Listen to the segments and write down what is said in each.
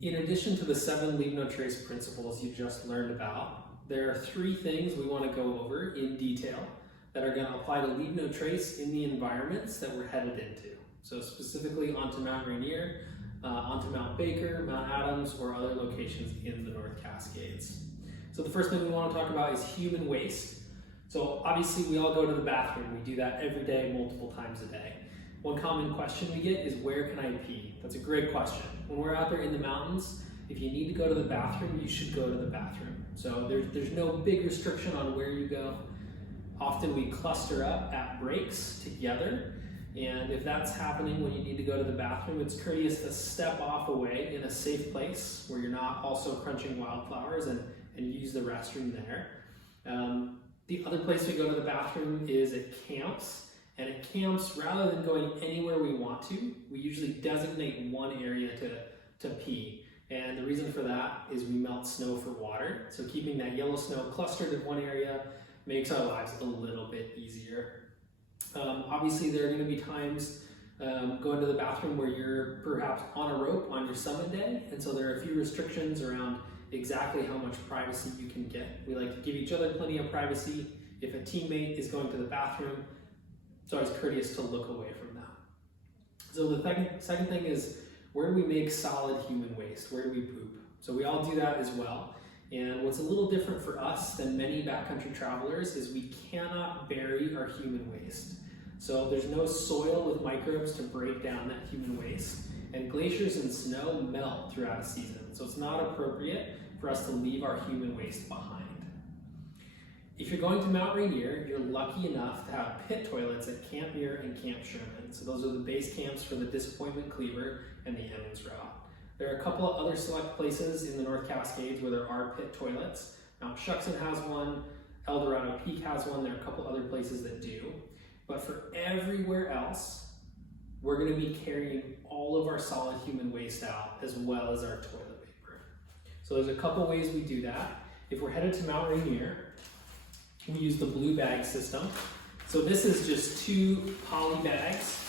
In addition to the 7 leave no trace principles you just learned about, there are 3 things we want to go over in detail that are going to apply to leave no trace in the environments that we're headed into. So specifically onto Mount Rainier, onto Mount Baker, Mount Adams, or other locations in the North Cascades. So the first thing we want to talk about is human waste. So obviously we all go to the bathroom. We do that every day, multiple times a day. One common question we get is, where can I pee? That's a great question. When we're out there in the mountains, if you need to go to the bathroom, you should go to the bathroom. So there's no big restriction on where you go. Often we cluster up at breaks together, and if that's happening when you need to go to the bathroom, it's courteous to step off away in a safe place where you're not also crunching wildflowers and use the restroom there. The other place we go to the bathroom is at camps. And at camps, rather than going anywhere we want to, we usually designate one area to pee. And the reason for that is we melt snow for water. So keeping that yellow snow clustered in one area makes our lives a little bit easier. Obviously, there are going to be times going to the bathroom where you're perhaps on a rope on your summit day. And so there are a few restrictions around exactly how much privacy you can get. We like to give each other plenty of privacy. If a teammate is going to the bathroom, it's always courteous to look away from that. So the second thing is, where do we make solid human waste? Where do we poop? So we all do that as well. And what's a little different for us than many backcountry travelers is we cannot bury our human waste. So there's no soil with microbes to break down that human waste. And glaciers and snow melt throughout a season. So it's not appropriate for us to leave our human waste behind. If you're going to Mount Rainier, you're lucky enough to have pit toilets at Camp Muir and Camp Sherman. So those are the base camps for the Disappointment Cleaver and the Emmons route. There are a couple of other select places in the North Cascades where there are pit toilets. Mount Shuckson has one, El Dorado Peak has one, there are a couple other places that do. But for everywhere else, we're going to be carrying all of our solid human waste out as well as our toilet paper. So there's a couple ways we do that. If we're headed to Mount Rainier, we use the blue bag system. So this is just 2 poly bags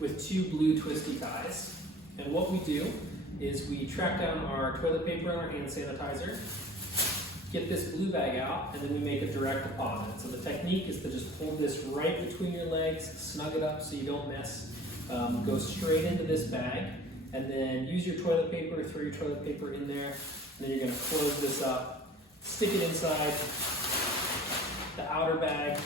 with 2 blue twisty ties. And what we do is we track down our toilet paper and our hand sanitizer, get this blue bag out, and then we make a direct deposit. So the technique is to just hold this right between your legs, snug it up so you don't miss, go straight into this bag, and then use your toilet paper, throw your toilet paper in there, and then you're gonna close this up, stick it inside the outer bag,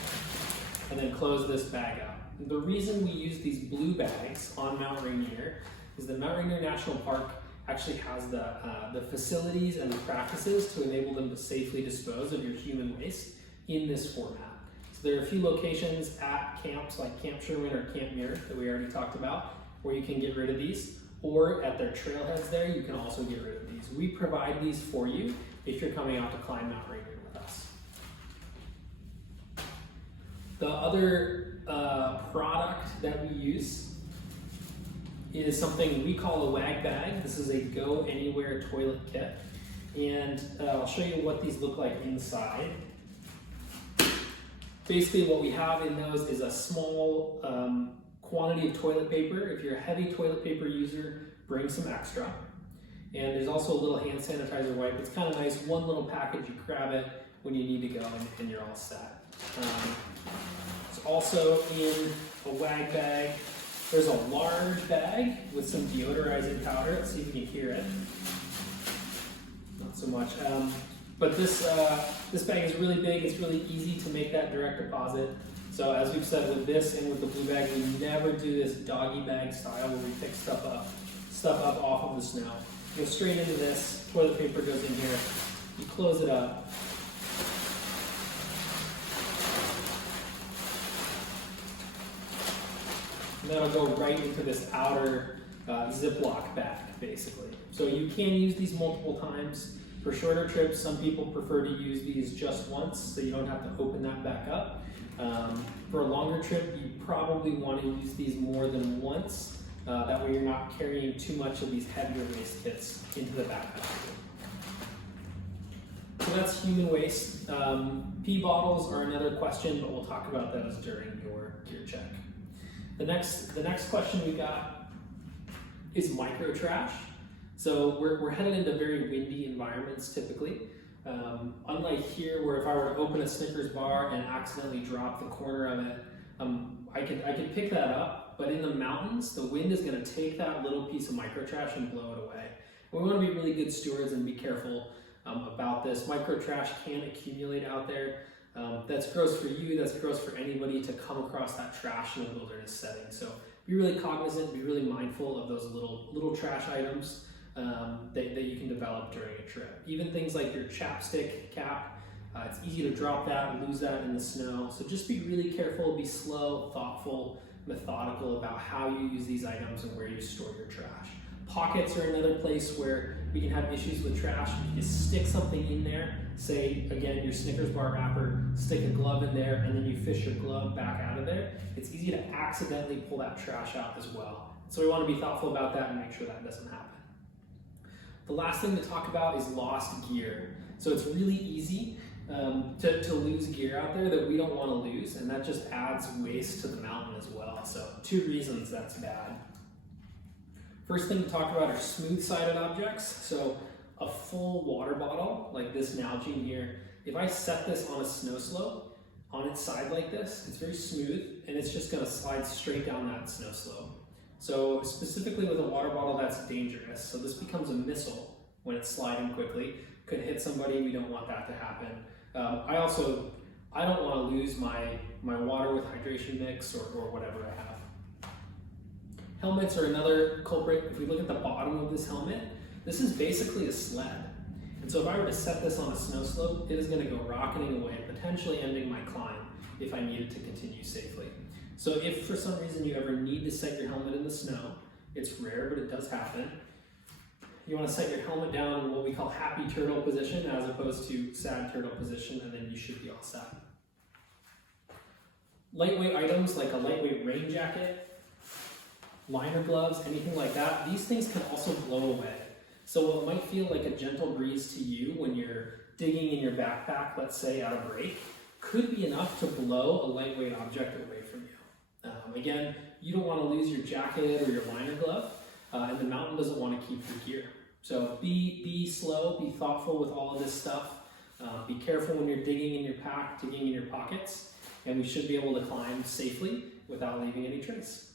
and then close this bag out. And the reason we use these blue bags on Mount Rainier is that Mount Rainier National Park actually has the facilities and the practices to enable them to safely dispose of your human waste in this format. So there are a few locations at camps like Camp Sherman or Camp Muir that we already talked about where you can get rid of these, or at their trailheads there you can also get rid of these. We provide these for you if you're coming out to climb Mount Rainier with us. The other product that we use is something we call a Wag Bag. This is a go anywhere toilet kit. And I'll show you what these look like inside. Basically what we have in those is a small quantity of toilet paper. If you're a heavy toilet paper user, bring some extra. And there's also a little hand sanitizer wipe. It's kind of nice, one little package, you grab it when you need to go and you're all set. It's also in a Wag Bag. There's a large bag with some deodorizing powder. Let's see if you can hear it. Not so much. But this bag is really big. It's really easy to make that direct deposit. So as we've said with this and with the blue bag, we never do this doggy bag style where we pick stuff up off of the snow. Go straight into this, toilet paper goes in here, you close it up. And that'll go right into this outer Ziploc bag, basically. So you can use these multiple times. For shorter trips, some people prefer to use these just once, so you don't have to open that back up. For a longer trip, you probably want to use these more than once. That way you're not carrying too much of these heavier waste kits into the backpack. So that's human waste. Pee bottles are another question, but we'll talk about those during your gear check. The next question we got is micro trash. So we're headed into very windy environments typically. Unlike here, where if I were to open a Snickers bar and accidentally drop the corner of it, I could pick that up, but in the mountains, the wind is going to take that little piece of micro trash and blow it away. And we want to be really good stewards and be careful about this. Micro trash can accumulate out there. That's gross for you, that's gross for anybody to come across that trash in a wilderness setting. So be really cognizant, be really mindful of those little trash items that you can develop during a trip. Even things like your chapstick cap, it's easy to drop that and lose that in the snow. So just be really careful, be slow, thoughtful, methodical about how you use these items and where you store your trash. Pockets are another place where we can have issues with trash. If you just stick something in there, say again your Snickers bar wrapper, stick a glove in there, and then you fish your glove back out of there, it's easy to accidentally pull that trash out as well. So we want to be thoughtful about that and make sure that doesn't happen. The last thing to talk about is lost gear. So it's really easy to lose gear out there that we don't want to lose, and that just adds waste to the mountain as well. So 2 reasons that's bad. First thing to talk about are smooth-sided objects. So a full water bottle, like this Nalgene here, if I set this on a snow slope, on its side like this, it's very smooth, and it's just gonna slide straight down that snow slope. So specifically with a water bottle, that's dangerous. So this becomes a missile when it's sliding quickly. Could hit somebody, we don't want that to happen. I don't wanna lose my water with hydration mix or whatever I have. Helmets are another culprit. If we look at the bottom of this helmet, this is basically a sled. And so if I were to set this on a snow slope, it is going to go rocketing away, potentially ending my climb if I needed to continue safely. So if for some reason you ever need to set your helmet in the snow, it's rare, but it does happen. You want to set your helmet down in what we call happy turtle position as opposed to sad turtle position, and then you should be all set. Lightweight items like a lightweight rain jacket, liner gloves, anything like that, these things can also blow away. So what might feel like a gentle breeze to you when you're digging in your backpack, let's say at a break, could be enough to blow a lightweight object away from you. Again, you don't want to lose your jacket or your liner glove, and the mountain doesn't want to keep your gear. So be slow, be thoughtful with all of this stuff. Be careful when you're digging in your pack, digging in your pockets, and we should be able to climb safely without leaving any trace.